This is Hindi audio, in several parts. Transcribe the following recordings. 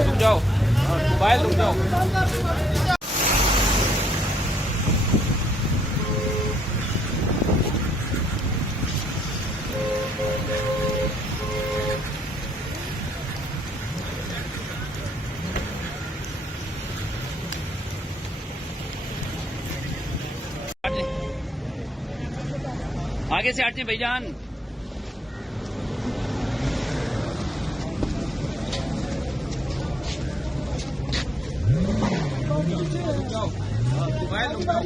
रुक जाओ मोबाइल रुक जाओ। आगे से हटने भाईजान। मोबाइल रुक जाओ।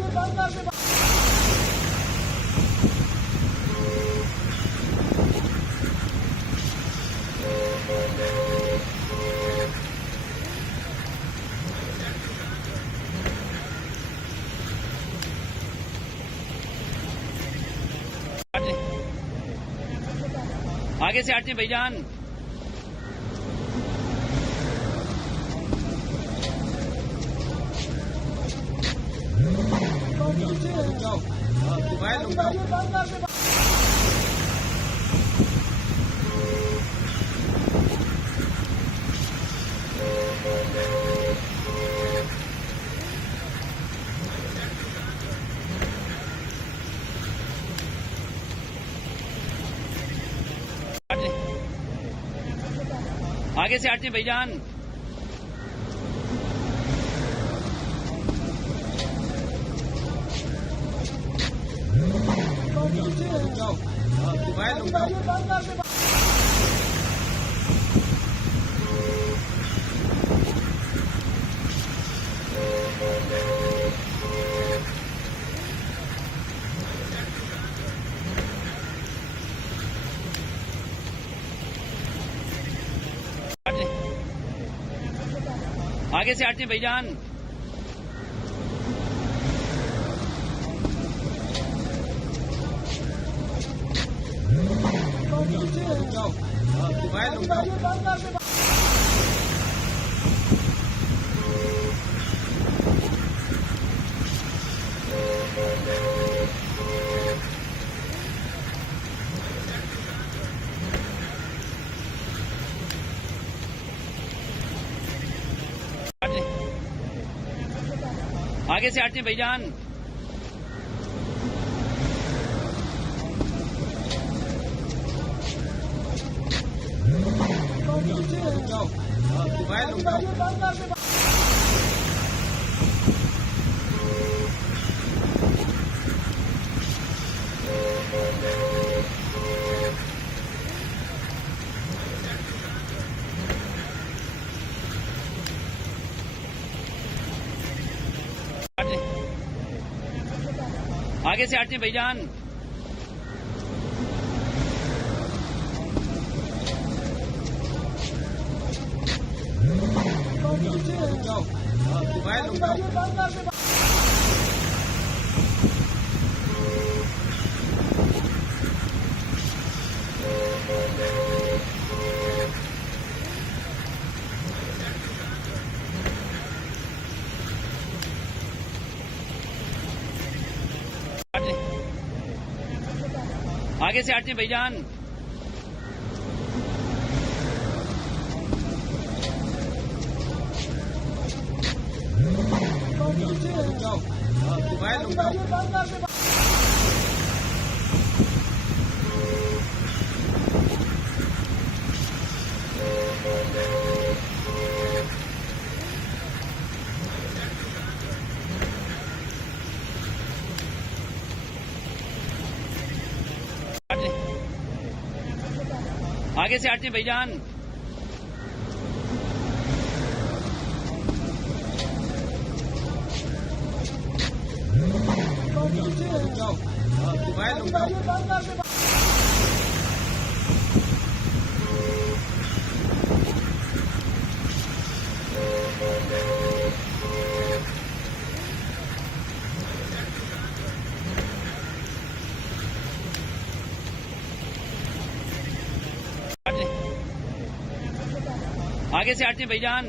आगे से हटने भाईजान। मोबाइल रुक जाओ। आगे से हटने भाईजान। मोबाइल रुक जाओ। आगे से हटने भाईजान। मोबाइल रुक जाओ। आगे से हटने भाईजान। मोबाइल रुक जाओ। आगे से हटने भाईजान। मोबाइल रुक जाओ। आगे से हटने भाईजान। मोबाइल रुक जाओ। आगे से हटने भाईजान। मोबाइल रुक जाओ। आगे से हटते भाईजान।